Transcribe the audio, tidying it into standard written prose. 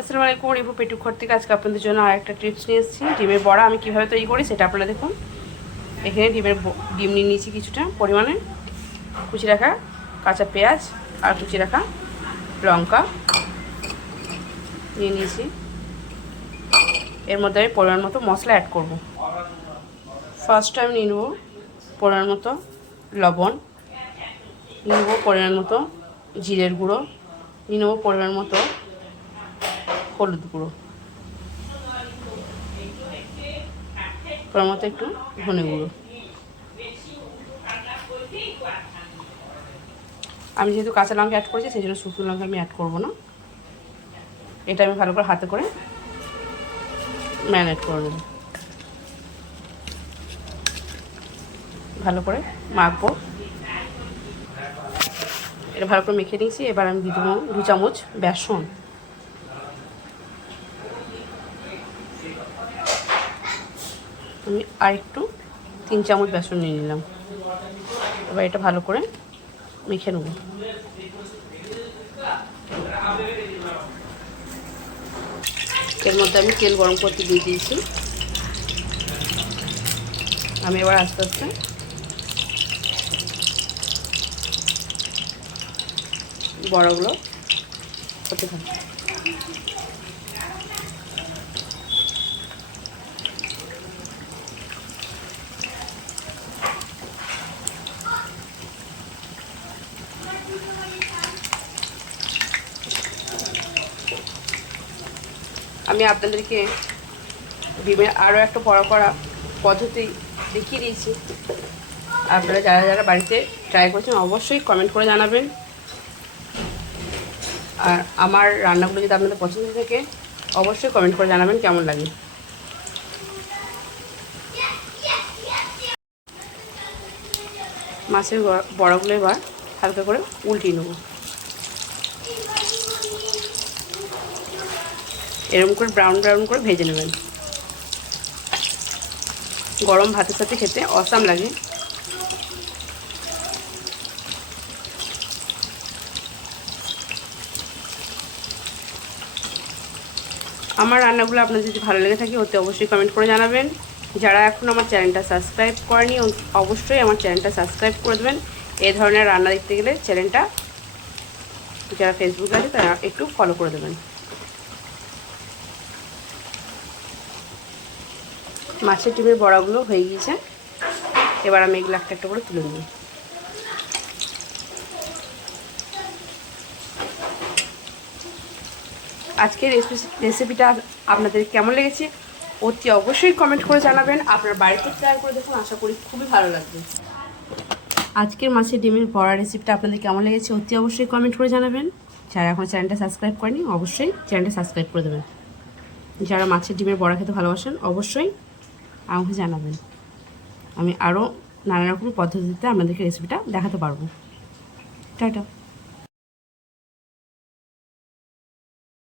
আসসালামু আলাইকুম, রিভু পেটু ঘর থেকে আজকে আপনাদের জন্য আর একটা টিপস নিয়ে এসেছি। ডিমের বড়া আমি কীভাবে তৈরি করি সেটা আপনারা দেখুন। এখানে ডিম নিয়ে নিয়েছি কিছুটা পরিমাণে, কুচি রাখা কাঁচা পেঁয়াজ আর কুচি রাখা লঙ্কা নিয়ে নিয়েছি। এর মধ্যে আমি পরিমাণ মতো মশলা অ্যাড করব। ফার্স্ট আমি নিয়ে নেব পরিমাণ মতো লবণ, নিয়ে নেব পরিমাণ মতো জিরের গুঁড়ো, নিয়ে নেব পরিমাণ মতো হলুদ গুঁড়ো, পরিমাণ মতো একটু ধনে গুঁড়ো। আমি যেহেতু কাঁচা লঙ্কা অ্যাড করেছি সেই জন্য শুকনো লঙ্কা আমি অ্যাড করবো না। এটা আমি ভালো করে হাতে করে ম্যারিনেট করে নেব, ভালো করে মাখবো। এটা ভালো করে মেখে নিয়েছি। এবার আমি দিয়ে দেবো 2 চামচ বেসন। আমি আর একটু 3 চামচ বেসন নিয়ে নিলাম। এবার এটা ভালো করে মেখে নেব। এর মধ্যে আমি তেল গরম করতে দিয়ে দিয়েছি। আমি এবার আস্তে আস্তে বড়াগুলো করতে থাকি। আমি আপনাদেরকে ডিমের আরও একটা বড়া করা পদ্ধতি দেখিয়ে দিয়েছি। আপনারা যারা যারা বাড়িতে ট্রাই করছেন অবশ্যই কমেন্ট করে জানাবেন। আর আমার রান্নাগুলো যদি আপনাদের পছন্দ থাকে অবশ্যই কমেন্ট করে জানাবেন কেমন লাগে। মাছের বড়াগুলো এবার হালকা করে উল্টিয়ে নেব। এরকম করে ব্রাউন ব্রাউন করে ভেজে নেবেন। গরম ভাতের সাথে খেতে অসাম লাগে। আমার রান্নাগুলো আপনাদের যদি ভালো লেগে থাকে অতি অবশ্যই কমেন্ট করে জানাবেন। যারা এখন আমার চ্যানেলটা সাবস্ক্রাইব করেনি অবশ্যই আমার চ্যানেলটা সাবস্ক্রাইব করে দেবেন। এই ধরনের রান্না দেখতে গেলে চ্যানেলটা যারা ফেসবুকে আছে তারা একটু ফলো করে দেবেন। মাছের ডিমের বড়াগুলো হয়ে গিয়েছে। এবার আমি এগুলো একটা একটা করে তুলে নেব। আজকের রেসিপিটা আপনাদের কেমন লেগেছে অতি অবশ্যই কমেন্ট করে জানাবেন। আপনার বাড়িতে ট্রাই করে দেখুন, আশা করি খুবই ভালো লাগবে। আজকের মাছের ডিমের বড়া রেসিপিটা আপনাদের কেমন লেগেছে অতি অবশ্যই কমেন্ট করে জানাবেন। যারা এখন চ্যানেলটা সাবস্ক্রাইব করেনি অবশ্যই চ্যানেলটা সাবস্ক্রাইব করে দেবেন। যারা মাছের ডিমের বড়া খেতে ভালোবাসেন অবশ্যই আমাকে জানাবেন। আমি আরও নানা রকম পদ্ধতিতে আপনাদেরকে রেসিপিটা দেখাতে পারবো। টাটা।